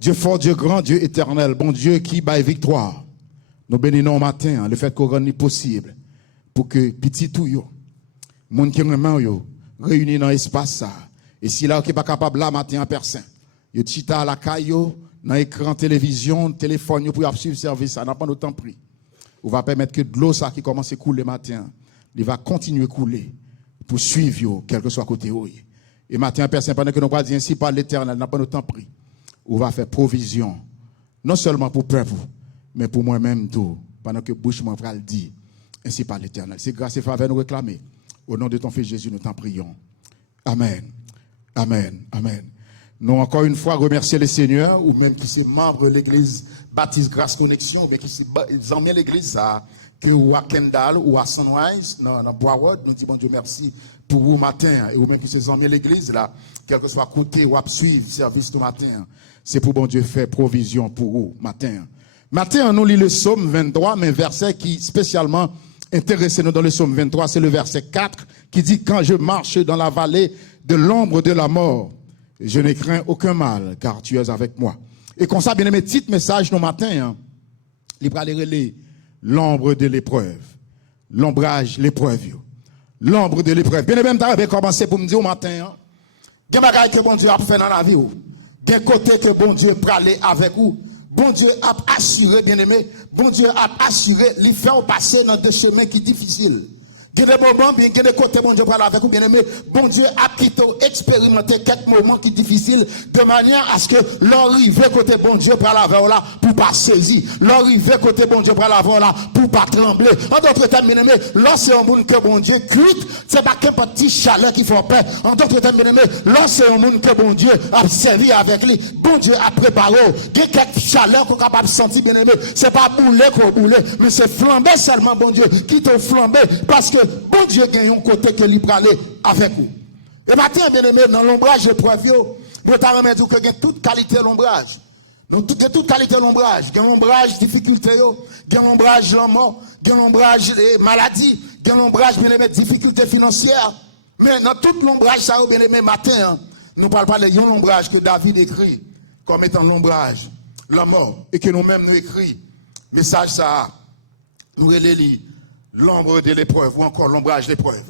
Dieu fort, Dieu grand, Dieu éternel, bon Dieu qui baille victoire. Nous bénissons au matin, le fait qu'on rende possible pour que petit tout yo, monde qui remet yo, réunis dans l'espace ça. Et si là qui pas capable là matin en personne, yo chita à la caillou, dans écran télévision, téléphone yo pour suivre service, ça n'a pas autant pris. On va permettre que de l'eau ça qui commence à couler matin, il va continuer à couler pour suivre yo, quel que soit côté où. Et matin en personne pendant que nous pas dire ainsi par l'Éternel n'a pas autant pris. On va faire provision non seulement pour peuple mais pour moi-même tout, pendant que bouche moi va le dire, ainsi par l'Éternel. C'est grâce et faveur nous réclamer. Au nom de ton Fils Jésus, nous t'en prions. Amen. Amen. Amen. Nous encore une fois remercier le Seigneur, ou même qui sont membres de l'église Baptiste Grâce Connexion, ou bien qui sont amis l'église ça, que ou à Kendall, ou à Sunrise, dans Boiswood, nous disons bon Dieu merci pour vous matin, et ou même qui sont amis l'église là, quel que soit côté ou à suivre service du matin, c'est pour bon Dieu faire provision pour vous matin. Matin, nous lit le psaume 23, mais verset qui spécialement intéresse nous dans le psaume 23, c'est le verset 4 qui dit « Quand je marche dans la vallée de l'ombre de la mort, je ne crains aucun mal, car tu es avec moi. » Et comme ça, bien aimé, petit message nos matins, il va aller l'ombre de l'épreuve, l'ombrage, l'épreuve. L'ombre de l'épreuve. Bien aimé, je commencer pour me dire au matin, il y a des choses que bon Dieu a fait dans la vie. Il y a des côtés que bon Dieu peut aller avec vous. Bon Dieu a assuré, bien-aimé, bon Dieu a assuré, il fait passer dans des chemins qui sont difficiles. Il y a des moments, il y a des côtés, bon Dieu parle avec vous, bien-aimé, bon Dieu a plutôt expérimenté quelques moments qui sont difficiles, de manière à ce que l'arrivée côté bon Dieu parle avec vous là, pour pas saisir. L'arrivée côté bon Dieu parle avec vous là, pour pas trembler. En d'autres termes, bien-aimé, lorsque c'est un monde que bon Dieu quitte, c'est pas qu'un petit chalet qui fait peur. En d'autres termes, bien-aimé, lorsque c'est un monde que bon Dieu a servi avec lui, bon Dieu a préparé. Il y a quelques chaleurs qu'on est capable de sentir, bien-aimé, c'est pas bouler qu'on boule, mais c'est flamber seulement, bon Dieu, qui te flamber, parce que bon Dieu gagne un côté que lui aller avec vous. Et maintenant, bien aimé, dans l'ombrage de preuve, vous avez remettre que gagne toute qualité l'ombrage. Donc, toute qualité l'ombrage. Gagne l'ombrage difficulté, gagne l'ombrage la mort, gagne l'ombrage maladie, gagne l'ombrage, bien aimé, difficulté financière. Mais dans toute l'ombrage, ça, bien aimé, matin, nous ne parlons pas de l'ombrage que David écrit comme étant l'ombrage, la mort. Et que nous-mêmes nous écrit, message ça, nous relis. L'ombre de l'épreuve, ou encore l'ombrage de l'épreuve.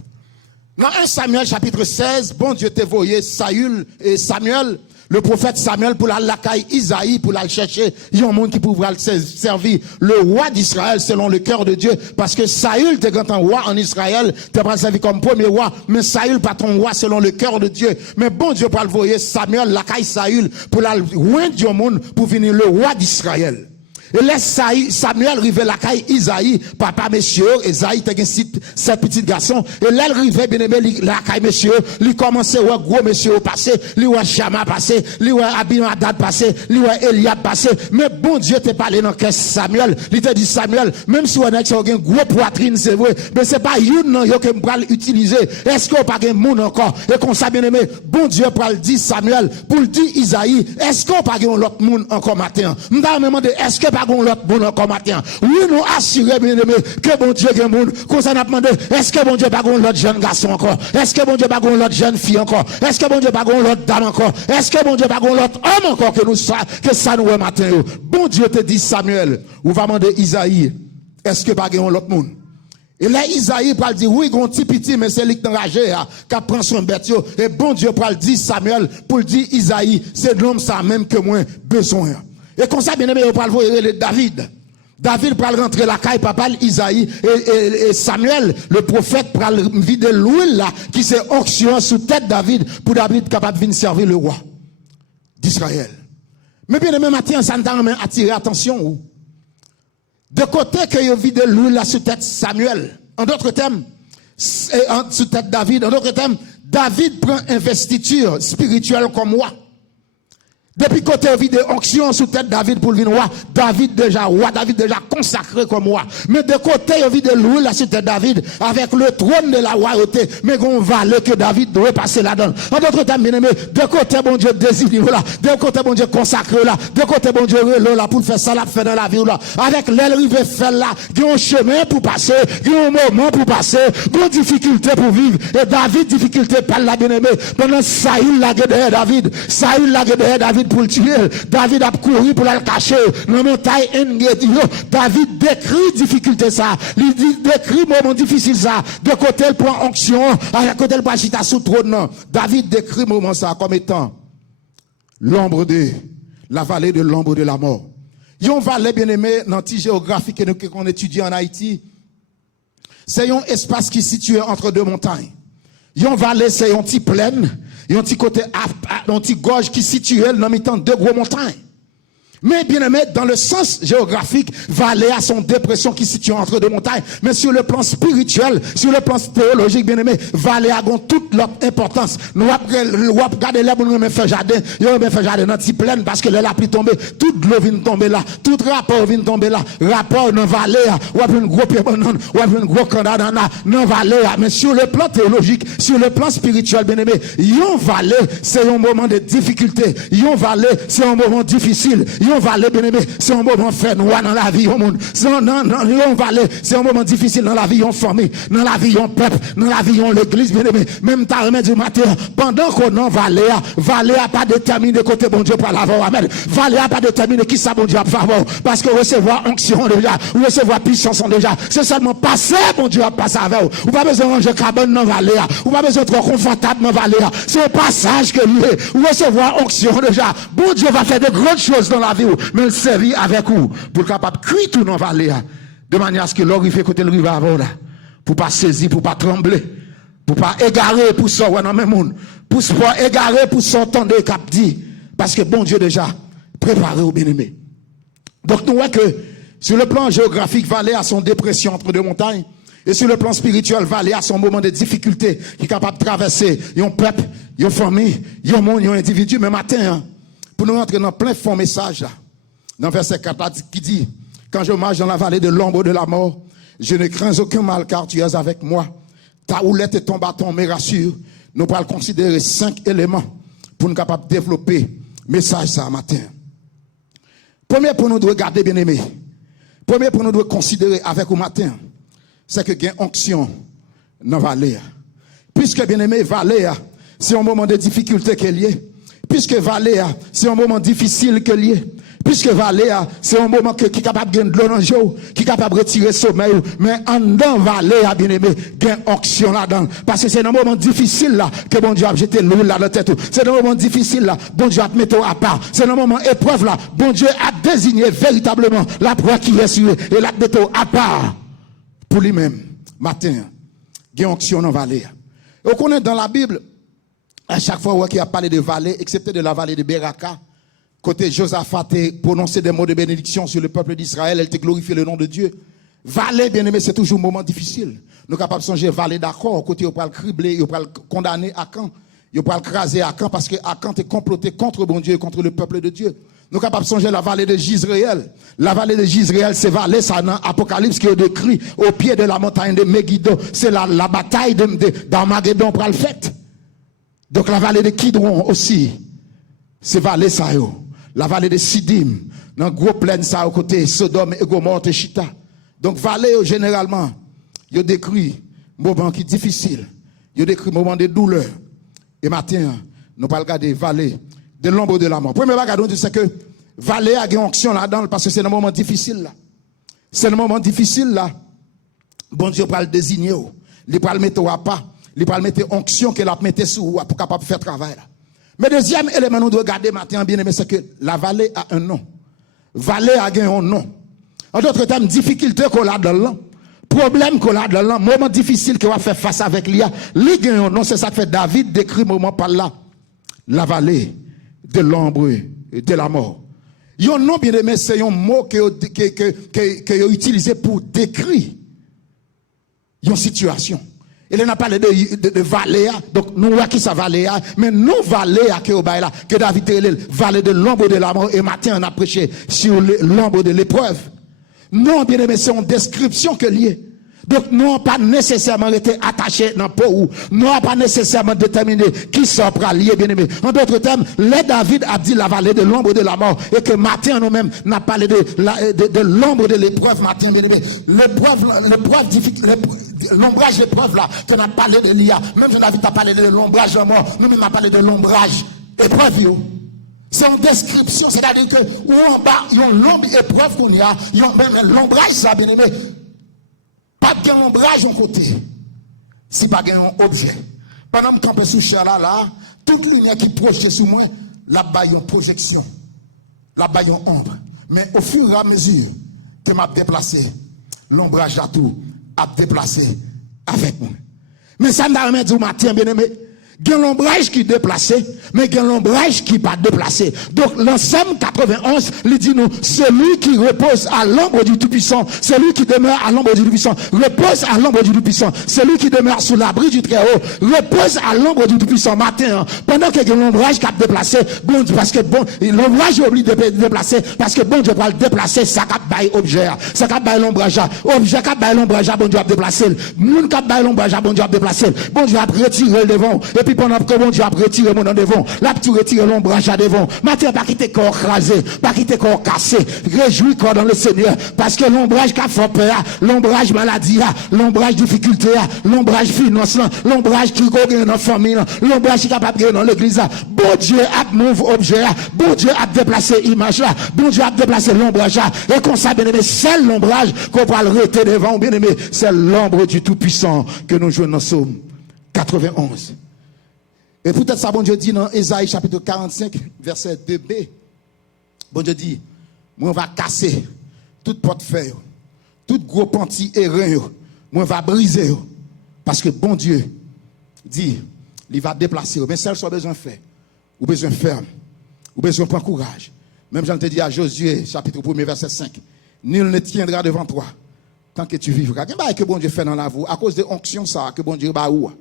Dans 1 Samuel chapitre 16, bon Dieu t'a voyé Samuel, le prophète Samuel, pour la caille Isaïe, pour la chercher, il y a un monde qui pourra servir le roi d'Israël selon le cœur de Dieu, parce que Saül était grand un roi en Israël, t'es pas servi comme premier roi, mais Saül pas ton roi selon le cœur de Dieu. Mais bon Dieu pour le voyer Samuel, la caille Saül, pour la loin du monde, pour venir le roi d'Israël. Et laisse Samuel rive la caille Isaïe, papa monsieur, Isaïe t'es sept petits garçons, et là il rive bien aimé la caille monsieur, il commence à gros monsieur passer, lui ouais Chama passer, lui ouais Abinadad passer, lui ouais Eliab passer, mais bon Dieu t'es parlé dans caisse Samuel, il te dit Samuel, même si on a une gros poitrine c'est vrai, mais c'est pas une non yo que m'pral utiliser, est-ce qu'on pas un monde encore, et comme ça bien aimé, bon Dieu pral dit Samuel, pour le dire Isaïe, est-ce qu'on pas un autre monde encore matin, m'da demander est-ce que pas l'autre bon encore matin. Oui, nous assurer bien aimé que bon Dieu gagne monde. Qu'on s'en a demandé, est-ce que bon Dieu pas l'autre jeune garçon encore? Est-ce que bon Dieu pas l'autre jeune fille encore? Est-ce que bon Dieu pas l'autre dame encore? Est-ce que bon Dieu pas l'autre homme encore que nous que ça nous est matin? Bon Dieu te dit Samuel, ou va demander Isaïe, est-ce que pas l'autre monde? Et là, Isaïe peut dire, oui, il y a un petit petit, mais c'est lui qui est enragé, qui prend son bête. Et bon Dieu peut dire Samuel, pour dire Isaïe, c'est l'homme ça même que moi besoin. Et comme ça, bien aimé, on parle de David. David peut rentrer la caille, papa, Isaïe, et Samuel, le prophète, peut vider l'huile là, qui s'est onction sous tête David, pour David capable de venir servir le roi d'Israël. Mais bien aimé, matin, ça nous a attiré attention. De côté que il vide l'huile là sous tête Samuel, en d'autres termes, sous tête David, en d'autres termes, David prend investiture spirituelle comme roi. Depuis côté vide onction sous tête David pour le roi, David déjà roi, David déjà consacré comme roi. Mais de côté vide l'huile la sous tête David avec le trône de la royauté, mais qu'on valait que David doit passer là-dedans. En d'autres termes, bien aimé, de côté bon Dieu désigné là, de côté bon Dieu consacré là, de côté bon Dieu là pour faire ça là, faire dans la vie là, avec l'aile rive faire là, il y a un chemin pour passer, il y a un moment pour passer, il y a une difficulté pour vivre. Et David difficulté par la bien aimé, pendant Saül la derrière David, Saül la derrière David. David pour le tuer. David a couru pour le cacher. Dans la montagne, David décrit difficulté ça. Il décrit moment difficile ça. De côté, il prend onction. À côté, il prend chita sous trône. David décrit moment ça comme étant l'ombre de la vallée de l'ombre de la mort. Yon vallée bien aimé dans la géographie qu'on étudie en Haïti. C'est un espace qui est situé entre deux montagnes. Yon vallée, c'est un petit plaine, un petit côté, un petit gorge qui est situé dans le deux gros montagnes. Mais bien aimé, dans le sens géographique, vallée a son dépression qui se situe entre deux montagnes. Mais sur le plan spirituel, sur le plan théologique, bien aimé, vallée a toute l'autre importance. Nous regardons là pour nous faire jardin. Nous avons fait jardin dans petite plaine parce que là, la pluie tombe, toute l'eau vient tomber là, tout rapport vient tomber là. Rapport dans vallée, ou après un gros pied banane, ou après un gros canard dans vallée. Mais sur le plan théologique, sur le plan spirituel, bien aimé, yon vallée, c'est un moment de difficulté. Yon vallée, c'est un moment difficile. Yon vallée, bien aimé, c'est un moment fait noir dans la vie, yon monde. Yon vallée, c'est un moment difficile dans la vie, yon famille, dans la vie, yon peuple, dans la vie, yon l'église, bien aimé. Même ta remède du matin, pendant qu'on en vallée a pas déterminé côté bon Dieu pour l'avoir, amen. Vallée a pas déterminé qui ça bon Dieu a faveur. Parce que recevoir onction déjà, ou recevoir puissance déjà, c'est seulement passer, bon Dieu a passé avec vous. Ou pas besoin de ranger cabane dans vallée, ou pas besoin de trop confortable dans vallée. C'est un passage que lui, ou recevoir onction déjà. Bon Dieu va faire de grandes choses dans la vie, mais il servit avec vous pour capable cuire tout dans vallée de manière à ce que l'or il fait côté le rive avant là pour pas saisir, pour pas trembler, pour pas égarer pour ça dans même monde, pour pas égarer pour s'entendre cap dit parce que bon Dieu déjà préparé au bien-aimé. Donc nous voyons que sur le plan géographique, vallée a son dépression entre deux montagnes. Et sur le plan spirituel, vallée a son moment de difficulté qui est capable de traverser un peuple, une famille, un monde, un individu. Mais matin, hein, pour nous rentrer dans plein fond message là, dans verset 4 qui dit, quand je marche dans la vallée de l'ombre de la mort, je ne crains aucun mal car tu es avec moi. Ta houlette et ton bâton me rassurent. Nous allons considérer 5 éléments pour nous capables de développer message ça matin. Premier pour nous de regarder bien aimé. Premier pour nous de considérer avec au matin, c'est que il y a une onction dans la vallée. Puisque bien aimé, vallée, c'est un moment de difficulté qu'elle y est. Puisque vallée, c'est un moment difficile qu'elle y est. Puisque vallée, c'est un moment qui est capable de gagner de l'eau dans le jour, qui est capable de retirer le sommeil. Mais en dedans, vallée, bien aimé, il y a une onction là-dedans. Parce que c'est un moment difficile là, que bon Dieu a jeté l'eau là dans la tête. C'est un moment difficile là, bon Dieu a te mettre à part. C'est un moment épreuve là, bon Dieu a désigné véritablement la proie qui est sur et l'a mettre à part. Pour lui-même, matin, il y a une onction dans la vallée. Et on connaît dans la Bible, à chaque fois qu'il a parlé de vallée, excepté de la vallée de Beraka, côté Josaphat a prononcé des mots de bénédiction sur le peuple d'Israël, elle te glorifié le nom de Dieu. Vallée, bien aimé, c'est toujours un moment difficile. Nous sommes capables de songer vallée d'accord, côté on peut le cribler, on peut le condamner à Caen, on peut le craser à Caen parce que Caen est comploté contre bon Dieu et contre le peuple de Dieu. Nous sommes capables de songer la vallée de Gisraël. La vallée de Gisraël, c'est vallée, ça dans Apocalypse qui est décrit au pied de la montagne de Megiddo. C'est la bataille d'Armageddon pour le fait. Donc la vallée de Kidron aussi, c'est vallée ça yo. La vallée de Sidim, dans gros plaine ça au côté Sodome et Gomorrhe et Chita. Donc vallée généralement, il décrit moment qui est difficile, il décrit moment de douleur. Et matin, nous parlons regarder vallée de l'ombre de la mort. Premier bagage nous dit c'est que vallée a une onction là-dedans parce que c'est un moment difficile là. C'est un moment difficile là. Bon Dieu va le désigner, il va le mettre à pas, il va le mettre onction qu'il a mettre sous pour capable faire travail là. Mais deuxième élément nous devons regarder matin bien aimé c'est que la vallée a un nom. Vallée a un nom. En d'autres termes, difficulté qu'on a dans l'an, problème qu'on a dans l'an, moment difficile qu'on va faire face avec l'IA, il a un nom, c'est ça que fait David décrit moment par là. La vallée de l'ombre de la mort. Yon nom bien aimé c'est un mot que utilisé pour décrire une situation. Il n'a pas parlé de vallée, donc nous voyons qui ça vallée, mais nous vallée que David est vallée de l'ombre de la mort, et matin on a prêché sur l'ombre de l'épreuve. Non, bien aimé, c'est une description que lié. Donc, nous n'avons pas nécessairement été attachés dans le pot, nous n'avons pas nécessairement déterminé qui sera lié, bien aimé. En d'autres termes, les David a dit la vallée de l'ombre de la mort, et que matin nous-mêmes n'a parlé de l'ombre de l'épreuve, matin, bien aimé. L'épreuve difficile, l'ombrage d'épreuve là, qu'on a parlé de l'IA, même si David a parlé de l'ombrage de la mort, nous-mêmes a parlé de l'ombrage épreuve. C'est une description, c'est-à-dire que où en bas, il y a une longue épreuve qu'on y a, il y a même l'ombrage, ça, bien aimé. Pas de ombrage en côté, si pas un objet. Pendant que je suis sous là, toute lumière qui projette sur moi, là-bas, il y a une projection. Là-bas, il y a une ombre. Mais au fur et à mesure que je déplacé, l'ombrage à tout a déplacé avec moi. Mais ça m'a remis du matin, bien aimé. Il y a l'ombrage qui est déplacé, mais il y a l'ombrage qui n'est pas déplacé. Donc l'ensemble 91, il dit nous, celui qui repose à l'ombre du Tout-Puissant, celui qui demeure à l'ombre du Tout-Puissant, repose à l'ombre du Tout-Puissant, celui qui demeure sous l'abri du Très-Haut, repose à l'ombre du Tout-Puissant. Matin, hein, pendant qu'il y a l'ombrage qui a déplacé, bon, parce que bon, l'ombrage est obligé de déplacer, parce que bon Dieu va le déplacer, ça cap bail objet, ça cap bail l'ombrage, objet cap bail l'ombrage, bon Dieu va déplacer, moun cap bail l'ombrage, bon Dieu va déplacer, bon Dieu va retirer le devant, et puis pendant que bon Dieu a retiré mon devant, là tu retires l'ombrage à devant. Matin, pas quitter corps crasé, pas quitter corps cassé. Réjouis corps dans le Seigneur, parce que l'ombrage qui a fait peur, l'ombrage maladie, l'ombrage difficulté, l'ombrage finance, l'ombrage qui est dans la famille, l'ombrage qui est capable de dans l'église. Bon Dieu a move objet, bon Dieu a déplacé image là, bon Dieu a déplacé l'ombrage là. Et comme ça, bien aimé, c'est l'ombrage qu'on va le rester devant, bien aimé, c'est l'ombre du Tout-Puissant que nous jouons dans Psaume 91. Et peut-être ça, bon Dieu dit dans Ésaïe chapitre 45, verset 2b, bon Dieu dit, moi on va casser toute porte-feuille, tout gros panty et rein, moi on va briser, parce que bon Dieu dit, il va déplacer, mais celle soit besoin de faire, ou besoin de faire, ou besoin de prendre courage. Même Jean te dit à Josué, chapitre 1, verset 5, nul ne tiendra devant toi, tant que tu vivras. Qu'est-ce que bon Dieu fait dans la vie, à cause de l'onction ça, que bon Dieu va où?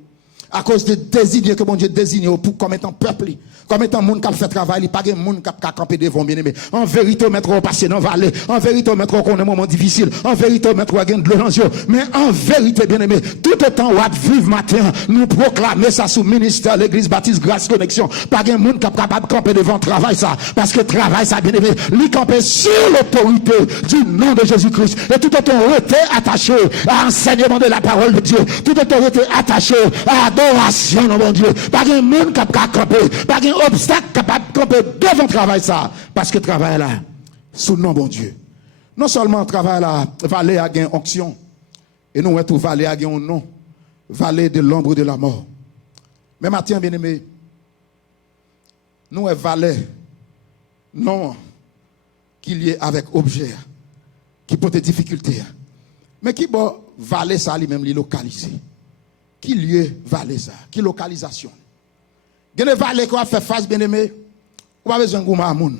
À cause de désigner que bon Dieu désigne pour comme étant peuple, comme étant monde qui a fait travail, il pas de monde qui a campé devant bien aimé. En vérité, mettre au passé dans la vallée, en vérité, mettre au un moment difficile, en vérité, mettre au gain de l'eau dans les yeux. Mais en vérité, bien aimé, tout autant où vivre matin, nous proclamer ça sous ministère, l'église baptiste grâce connexion. Pas de monde qui est capable de camper devant travail ça, parce que travail ça, bien aimé, lui camper sur l'autorité du nom de Jésus-Christ. Et tout autant été attaché à l'enseignement de la parole de Dieu, tout autant été attaché à adoration, mon Dieu. Pas de monde capable de camper, pas de obstacle capable de camper devant le travail ça. Parce que travail là, sous le nom, bon Dieu. Non seulement travail là, vallée a gain onction, et nous, tout vallée a gain un nom, vallée de l'ombre de la mort. Mais matin, bien aimé, nous, vallée, non, qui lié avec objet, qui peut être difficulté. Mais qui bon, vallée ça lui-même, localisé. Qui lieu vallée ça? Qui localisation? Il y a des vallées qui ont fait face, bien aimé. On n'a pas besoin de moun.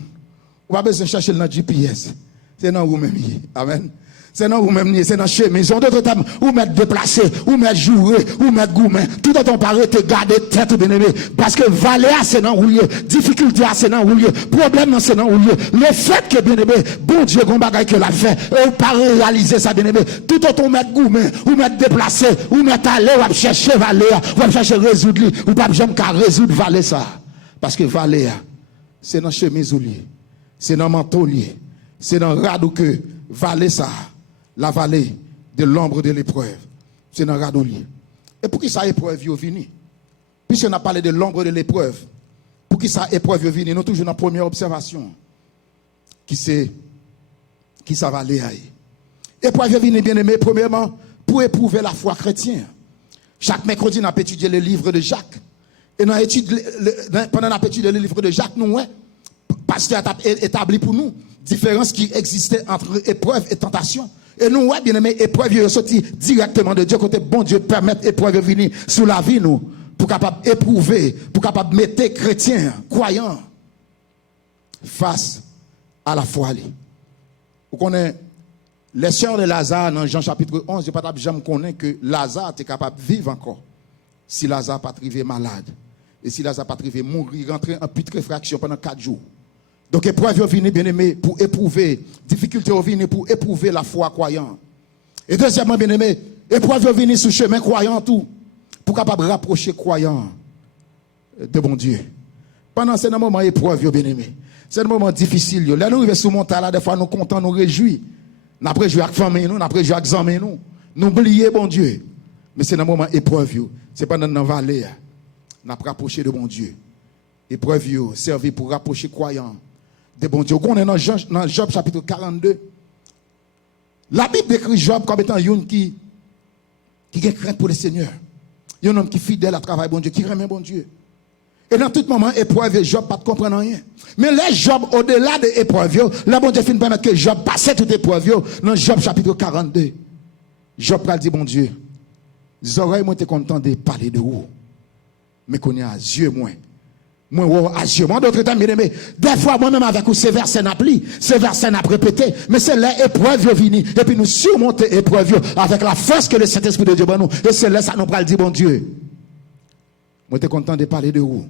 On n'a pas besoin de chercher dans le GPS. C'est dans vous-même. Amen. C'est dans vous-même, c'est dans chez maison. D'autres termes, ou mettre déplacé, ou mettre jouer, ou mettre gourmet. Tout le temps paraît te garder tête, bien aimé. Parce que vallée, c'est dans où difficulté, c'est dans où problème, c'est dans où le fait que, bien aimé, bon Dieu, qu'on bagaille que l'a fait, et pas réaliser ça, bien aimé. Tout le temps, mettre gourmet, ou mettre déplacé, ou mettre aller, ou chercher vallée, ou chercher résoudre, ou pas jamais qu'à résoudre vallée ça. Parce que vallée, c'est dans chemise ou lié, c'est dans manteau lié, c'est dans radeau que vallée ça. La vallée de l'ombre de l'épreuve. C'est dans Radolier. Et pour qui ça épreuve est venue? Puisqu'on a parlé de l'ombre de l'épreuve, pour qui ça épreuve est venue? Nous toujours dans la première observation. Qui ça va aller? Épreuve est venue, bien aimé, premièrement, pour éprouver la foi chrétienne. Chaque mercredi, on a étudié le livre de Jacques. Et pendant qu'on a étudié le livre de Jacques, nous, pasteur a établi pour nous différence qui existait entre épreuve et tentation. Et nous, bien aimé, épreuve est sorti directement de Dieu, côté bon Dieu permettre épreuve de venir sous la vie, nous, pour capable éprouver, pour capable mettre chrétiens, croyants, face à la foi. Vous connaissez les sœurs de Lazare dans Jean chapitre 11, je ne sais pas jamais connaître que Lazare était capable de vivre encore si Lazare pas arrivé malade. Et si Lazare pas arrivé mourir, rentrer en putréfaction pendant 4 jours. Donc, épreuve est venue, bien aimé, pour éprouver, difficulté est venue pour éprouver la foi croyante. Et deuxièmement, bien aimé, épreuve est venue sur le chemin croyant tout, pour capable rapprocher croyant de bon Dieu. Pendant ce moment épreuve, bien aimé, c'est un moment difficile. Là, nous arrivons sur mon tas, là, des fois, nous contents, nous réjouis. Nous après jouer avec famille, nous après jouer avec amis, nous oublions bon Dieu. Mais c'est un moment épreuve, c'est pendant la vallée, nous rapprocher de bon Dieu. Épreuve servi pour rapprocher croyants de bon Dieu. On est dans Job chapitre 42. La Bible décrit Job comme étant un qui a crainte pour le Seigneur. Un homme qui est fidèle à travail bon Dieu, qui remet bon Dieu. Et dans tout moment, épreuve, Job pas de comprendre rien. Mais là, Job, au-delà de l'épreuve, là, bon Dieu finit permettre que Job passe toute épreuve dans Job chapitre 42. Job a dit, bon Dieu, les oreilles, moi, t'es content de parler de vous. Mais qu'on est à Dieu, moi. Moi, à Dieu. Moi, d'autres temps, bien aimé, des fois, moi-même, avec vous, ces versets n'a pris, ces versets n'a répété, mais c'est l'épreuve vini. Et puis nous surmonter l'épreuve avec la force que le Saint-Esprit de Dieu nous. Et c'est là, ça nous parle, dit, bon Dieu. Moi, t'es content de parler de vous.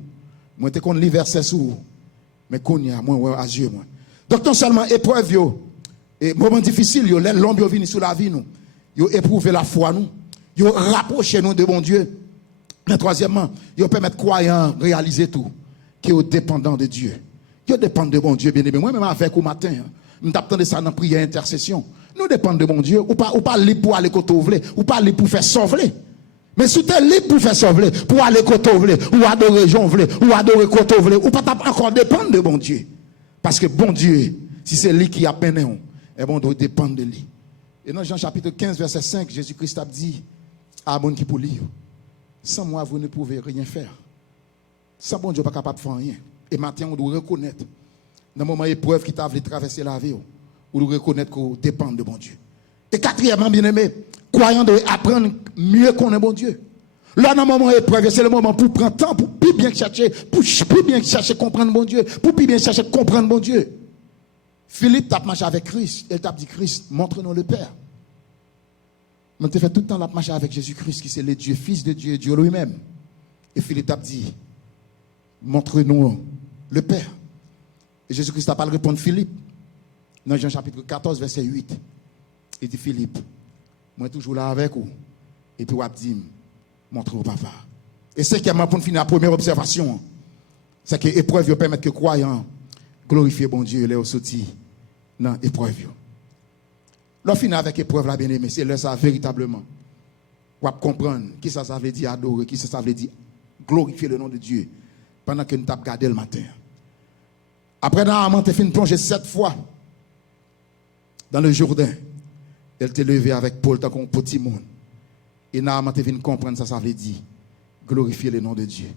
Moi, t'es content de lire verset sur vous. Mais qu'on y a, moi, à Dieu, moi. Donc, non seulement épreuve, et moment difficile, l'homme vient sur la vie, nous. Yo éprouvé la foi, nous. Yo rapproché nous de bon Dieu. Mais troisièmement, yo permettre croyants réaliser tout. Qui est dépendant de Dieu. Yo dépend de bon Dieu, bien aimé. Moi-même, avec au matin, nous t'attendons ça dans la prière intercession. Nous dépendons de bon Dieu. Ou pas libre pour aller côté ouvler. Ou pas libre pour faire sauver. Mais si tu es libre pour faire sauver, pour aller côté ouvler, ou adorer Jean ouvler, ou adorer côté ouvler, ou pas encore dépendre de bon Dieu. Parce que bon Dieu, si c'est lui qui a peine, et bon, on doit dépendre de lui. Et dans Jean chapitre 15, verset 5, Jésus-Christ a dit à bon qui pour lui, sans moi, vous ne pouvez rien faire. Sans bon Dieu, pas capable de faire rien. Et maintenant, on doit reconnaître, dans le moment épreuve qui t'a voulu traverser la vie, on doit reconnaître qu'on dépend de bon Dieu. Et quatrièmement, bien aimé, croyant doit apprendre mieux qu'on est bon Dieu. Là, dans le moment épreuve, c'est le moment pour prendre temps, pour plus bien chercher, comprendre bon Dieu, pour plus bien chercher comprendre bon Dieu. Philippe t'a marché avec Christ. Il t'a dit, Christ, montre-nous le Père. Mais tu fait tout le temps la marche avec Jésus-Christ, qui c'est le Dieu, Fils de Dieu, Dieu lui-même. Et Philippe t'a dit, montre-nous le Père. Et Jésus-Christ n'a pas répondu Philippe. Dans Jean chapitre 14, verset 8. Il dit, Philippe, moi toujours là avec vous. Et puis, il dit, montre-nous Papa. Et cinquièmement, pour finir la première observation, c'est que l'épreuve permet que croyants glorifier bon Dieu, les sortis dans l'épreuve. L'on finit avec l'épreuve, la bien-aimée, c'est là ça véritablement. On va comprendre qui ça veut dire adorer, qui ça veut dire glorifier le nom de Dieu pendant que nous t'avons gardé le matin. Après, Naaman t'es fait plonger 7 fois dans le Jourdain. Elle t'est levée avec Paul, tant qu'on petit monde. Et Naaman t'es venu comprendre ça veut dire glorifier le nom de Dieu.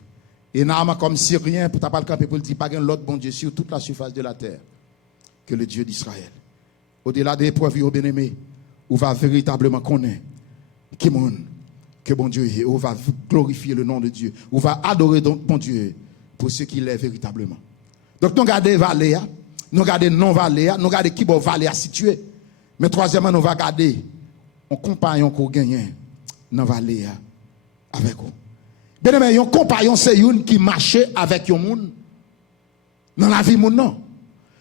Et Naaman, comme Syrien, pour t'appeler le camp, pour dire, pas l'autre bon Dieu sur toute la surface de la terre que le Dieu d'Israël. Au-delà des épreuves, bien-aimés, on va véritablement connaître que bon Dieu est. On va glorifier le nom de Dieu. On va adorer donc bon Dieu pour ce qu'il est véritablement. Donc, nous regardons vallée, nous regardons non-vallée, nous regardons qui bon vallée à situer. Mais troisièmement, nous va regarder un compagnon qu'on gagne dans la vallée avec vous. Bien aimé, un compagnon, c'est une qui marche avec un monde dans la vie monde non.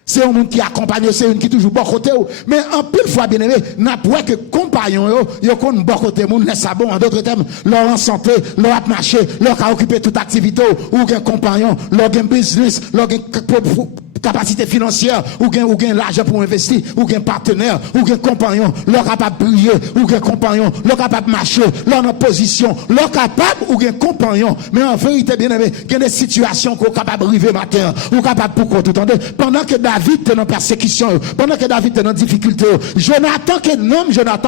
C'est un monde qui accompagne, c'est une qui toujours bon côté. Mais en pile fois, bien aimé, n'a pas que compagnon, yo kon bon côté monde, laisse ça bon, en d'autres termes, leur en santé, leur a marché, leur a occupé toute activité, ou un compagnon, leur un business, leur capacité financière, ou gain l'argent pour investir, ou gain partenaire, ou gain compagnon, leur capable briller, ou gain compagnon, leur capable marcher, leur en position, leur capable ou gain compagnon. Mais en vérité, bien aimé, il y a des situations qu'on est capable d'arriver matin, ou capable pour qu'on tout pendant que David est dans persécution, pendant que David est dans difficulté, Jonathan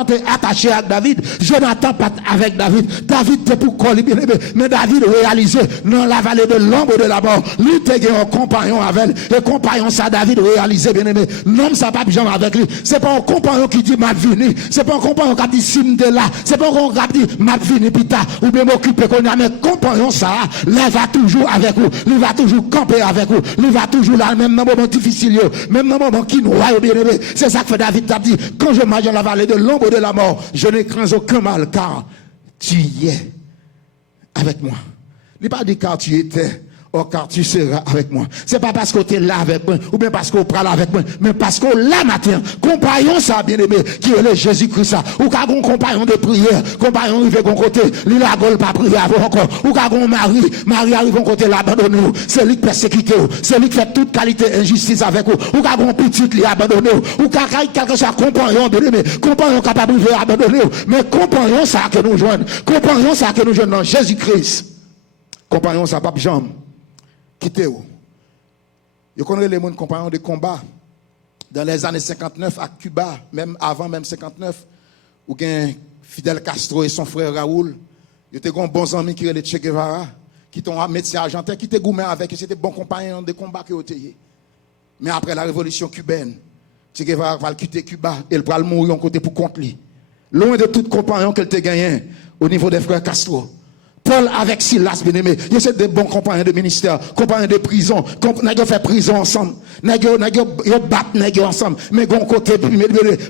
est attaché à David, Jonathan pas avec David, David est pour coller, bien aimé, mais David réalisé dans la vallée de l'ombre de la mort, lui était un compagnon avec et compagnon ça David réalisé bien aimé non ça pas jamais avec lui c'est pas un compagnon qui dit m'a venu c'est pas un compagnon qui dit sim de là c'est pas un compagnon qui dit m'a venu pita ou bien m'occuper qu'on a mais compagnon ça là va toujours avec vous il va toujours camper avec vous il va toujours là même dans moment difficile même dans moment qui noie bien aimé c'est ça que fait David t'a dit quand je marche dans la vallée de l'ombre de la mort je ne crains aucun mal car tu y es avec moi il pas dit car tu étais oh, car tu seras avec moi. C'est pas parce que tu es là avec moi, ou bien parce qu'on parle avec moi, mais parce qu'on là matin, compagnon ça, bien aimé, qui est le Jésus-Christ ça, ou qu'a un compagnon de prière, compagnon arrive de côté, lui la gueule pas prier avant encore, ou qu'a un Marie arrive de côté l'abandonne nous, c'est lui qui persécute, c'est lui qui fait toute qualité injustice avec vous, ou qu'a un petit lui abandonne ou qu'a quelque chose compagnon, bien aimé, compagnon capable de abandonner, mais compagnon ça que nous joignons dans Jésus-Christ. Compagnon ça pas jambe. quitter. Vous connaissez les compagnons de combat dans les années 59 à Cuba, même avant, même 59, où il Fidel Castro et son frère Raoul, ils étaient bons amis qui étaient Che Guevara, qui étaient médecin argentin, qui étaient gourmets avec, c'était bons compagnons de combat qui étaient. Mais après la révolution cubaine, Che Guevara va quitter Cuba et il va mourir en côté pour contre lui. Loin de tout compagnon qu'elle t'a gagné au niveau des frères Castro. Paul avec Silas, bien aimé, ils sont des bons compagnons de ministère, compagnons de prison, ils fait prison ensemble, ils battent ensemble, mais bon côté,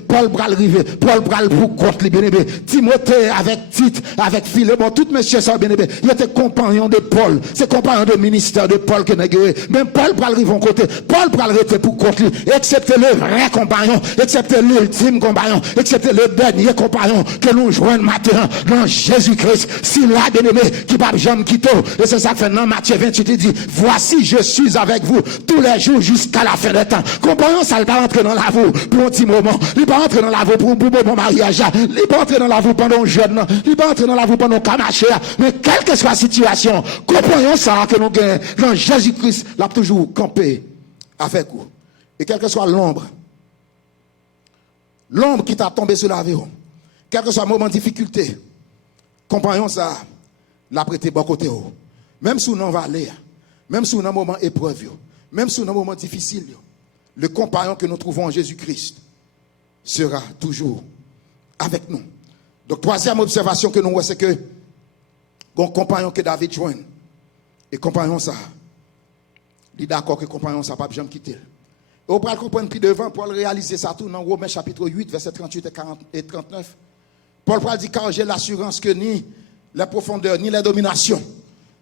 Paul bral rivé, Paul bral pour contre les bien aimé, Timothée avec Tite, avec Philémon, tout messieurs ça bien aimé, ils étaient compagnons de Paul, c'est compagnons de ministère de Paul que nous même Paul bral rivé en côté, Paul bral rester pour contre lui, excepté le vrai compagnon, excepté l'ultime compagnon, excepté le dernier compagnon que nous joignons maintenant dans Jésus-Christ, si là bien aimé, qui va jamais quitter. Et c'est ça que fait dans Matthieu 28, il dit, voici, je suis avec vous tous les jours jusqu'à la fin des temps. Comprenons ça, il va rentrer dans la vie pour un petit moment. Il va rentrer dans la vie pour un bon mariage. Il va rentrer dans la vie pendant un jeune. Il va rentrer dans la vie pendant un camaché. Mais quelle que soit la situation, comprenons ça que nous gagnons dans Jésus-Christ, l'a toujours campé avec vous. Et quelle que soit l'ombre qui t'a tombé sur la vie, quel que soit le moment de difficulté, comprenons ça. La prêter bon côté. Même si nous va aller, même si nous un moment épreuve, même si nous un moment difficile, le compagnon que nous trouvons en Jésus-Christ sera toujours avec nous. Donc, troisième observation que nous voyons, c'est que le compagnon que David joint, et compagnon ça, il est d'accord que compagnon ça ne va pas jamais quitter. Et on va comprendre plus devant pour réaliser ça tout dans Romains chapitre 8, verset 38 et 39. Paul dit, car j'ai l'assurance que ni les profondeurs, ni les dominations,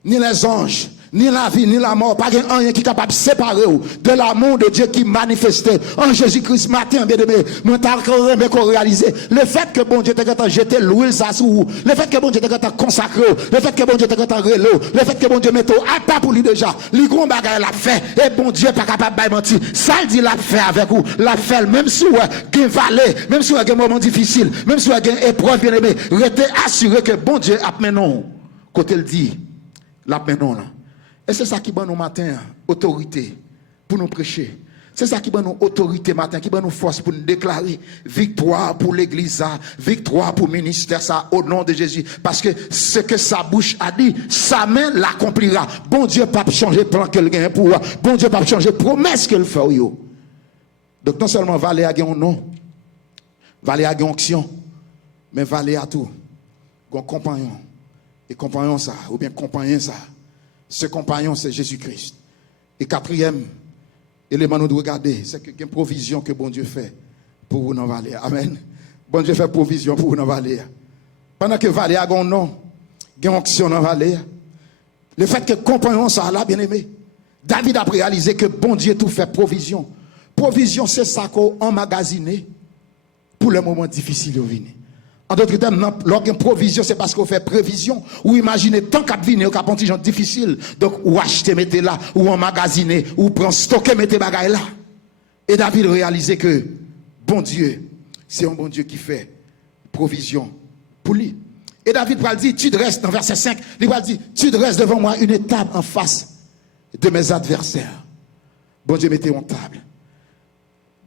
ni les anges, ni la vie, ni la mort, pas rien qui est capable de séparer de l'amour de Dieu qui manifestait en Jésus-Christ matin, bien aimé. Moi, t'as réalisé le fait que bon Dieu t'a jeté l'huile ça sous vous, le fait que bon Dieu t'a consacré, le fait que bon Dieu t'a relé, le fait que bon Dieu mette à part pour lui déjà, les gros bagages l'a fait, et bon Dieu pas capable de mentir. Ça il dit l'a fait avec vous, l'a fait même si vous avez vallée, même si vous avez un moment difficile, même si vous avez une épreuve, bien aimé, restez assuré que bon Dieu a maintenant, quand il dit, l'a maintenant là. Et c'est ça qui donne nous matin autorité pour nous prêcher. C'est ça qui donne nous autorité matin, qui donne nous force pour nous déclarer victoire pour l'église, victoire pour le ministère, ça, au nom de Jésus. Parce que ce que sa bouche a dit, sa main l'accomplira. Bon Dieu pas changer plan qu'elle gagne pour moi. Bon Dieu pas changer promesse qu'elle fait. Donc non seulement Valé a un nom, Valé a une onction, mais Valé a tout. Un compagnon. Et compagnon ça, ou bien compagnon ça. Ce compagnon, c'est Jésus-Christ. Et quatrième élément, nous devons regarder, c'est que une provision que bon Dieu fait pour vous dans la vallée. Amen. Bon Dieu fait provision pour vous dans la vallée. Pendant que vallée a un nom, il y a une onction dans la vallée. Le fait que compagnon ça là, bien aimé, David a réalisé que bon Dieu tout fait provision. Provision, c'est ça qu'on emmagasine pour les moments difficiles de venir. En d'autres termes, lorsqu'il y a une provision, c'est parce qu'on fait prévision. Ou imaginez, tant qu'à venir, qu'à un gens difficile. Donc, ou acheter, mettez là, ou emmagasiner, ou prendre, stocker, mettez bagaille là. Et David réalisait que, bon Dieu, c'est un bon Dieu qui fait provision pour lui. Et David va dire, tu dresses, dans verset 5, il va dire, tu dresses devant moi une table en face de mes adversaires. Bon Dieu, mettez une table.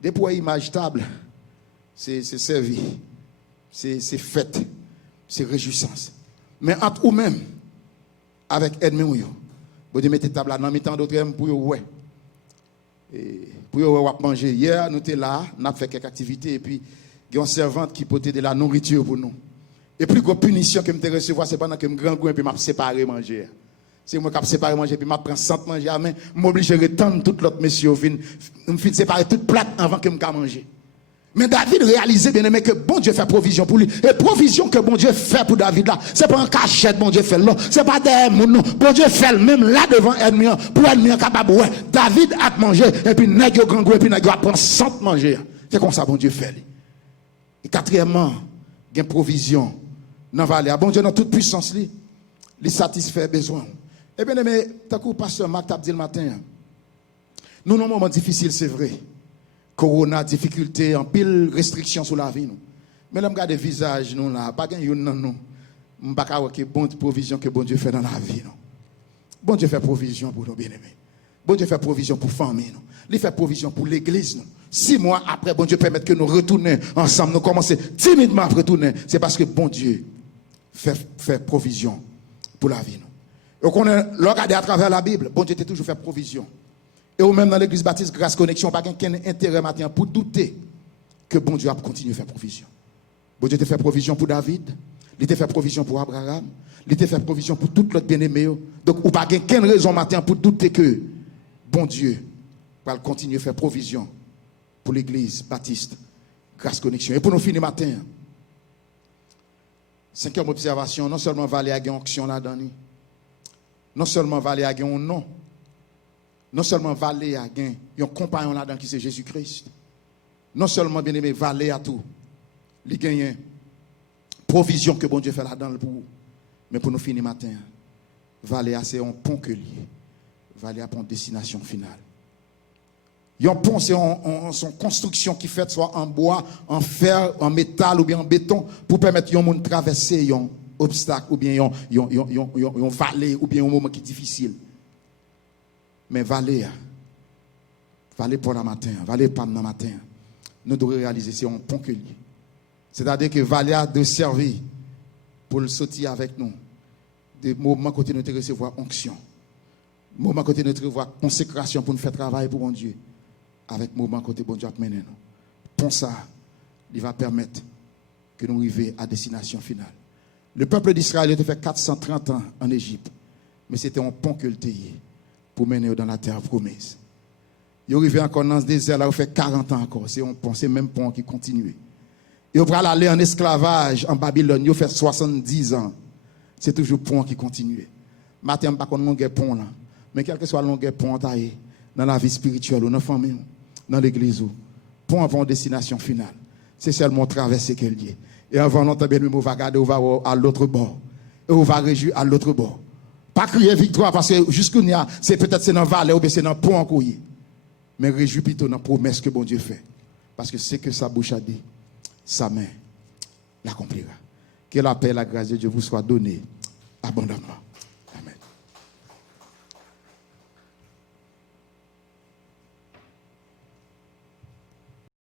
Déployer image table, c'est servi. C'est fête, c'est réjouissance. Mais entre vous-même, avec ennemi, vous mettez table là, dans le temps d'autres pour ouais. Pour manger. Hier, nous étions là, nous avons fait quelques activités, et puis il y a une servante qui portait de la nourriture pour nous. Et plus grosse punition que je me recevoir, c'est pendant que je grand goût et puis je séparé manger. C'est moi qui ai séparé manger, puis je prends 100 manger, mais je m'oblige à retendre tout l'autre monsieur, je me fais séparer toute plate avant que je mange. Mais David réalisait bien aimé que bon Dieu fait provision pour lui. Et provision que bon Dieu fait pour David là, c'est pas un cachette bon Dieu fait là, c'est pas des moun non. Bon Dieu fait même là devant ennemi pour ennemi capable ouais. David a mangé et puis nèg yo grand et puis nèg yo prend 100 manger. C'est comme ça bon Dieu fait. Et quatrièmement, il y a une provision dans vallée. Bon Dieu dans toute puissance lui, il satisfait besoin. Et bien aimé, tant que pasteur Marc t'a dit le matin. Nous dans un moment difficile, c'est vrai. Corona, difficulté, en pile restriction sur la vie. Nous. Mais là, je regarde le visage, nous là, pas gagne non nous. Je ne sais pas bonne provision que bon Dieu fait dans la vie. Non. Bon Dieu fait provision pour nous bien-aimés. Bon Dieu fait provision pour famille, nous. Il fait provision pour l'église, nous. 6 mois après, bon Dieu permet que nous retournions ensemble, nous commençons timidement à retourner. C'est parce que bon Dieu fait provision pour la vie, nous. Et qu'on a regardé à travers la Bible, bon Dieu a toujours fait provision. Et ou même dans l'église baptiste, grâce connexion, pas qu'un intérêt maintenant pour douter que bon Dieu a continué à faire provision. Bon Dieu a fait provision pour David, il a fait provision pour Abraham, il a fait provision pour tout l'autre bien-aimé. Donc, ou pas qu'une raison maintenant pour douter que bon Dieu va continuer à faire provision pour l'église baptiste, grâce connexion. Et pour nous finir matin, 5e observation, non seulement Valéa a une onction là-dedans, non seulement Valéa a un nom, non seulement Valéa a un compagnon là-dedans qui c'est Jésus-Christ, non seulement bien aimé Valéa tout, il gagne provision que bon Dieu fait là-dedans pour vous. Mais pour nous finir matin, Valéa c'est un pont que lié. Valéa pour une destination finale. Un pont c'est son construction qui fait soit en bois, en fer, en métal ou bien en béton pour permettre aux gens de traverser un obstacle ou bien un vallée ou bien un moment qui est difficile. Mais Valéa pour la matin, Valéa pas le matin, nous devons réaliser c'est un pont que lié. C'est-à-dire que Valéa de servir pour le sortir avec nous. Des moments côté nous recevoir onction. Moment côté nous recevoir consécration pour nous faire travail pour bon Dieu. Avec moment côté bon Dieu a mené nous. Pour ça, il va permettre que nous arrivions à destination finale. Le peuple d'Israël a fait 430 ans en Égypte. Mais c'était un pont que le tayé pour mener dans la terre promise. Il est arrivé encore dans ce désert là, il fait 40 ans encore. C'est un pont, c'est le même pont qui continue. Et on va aller en esclavage en Babylone, il fait 70 ans. C'est toujours le pont qui continue. Matin, pas qu'on longue pont là. Mais quel que soit le long pont taillé dans la vie spirituelle ou dans la famille, dans l'église, pont avant destination finale. C'est seulement traverser qu'elle y est. Et avant l'entendre bien, on va regarder, on va à l'autre bord. Et on va réjouir à l'autre bord. Pas crier victoire parce que jusqu'où il y a, c'est peut-être c'est dans la vallée ou bien c'est dans le pont encore. Mais réjouir plutôt dans la promesse que bon Dieu fait. Parce que c'est que sa bouche a dit. Sa main l'accomplira. Que la paix et la grâce de Dieu vous soient données abondamment.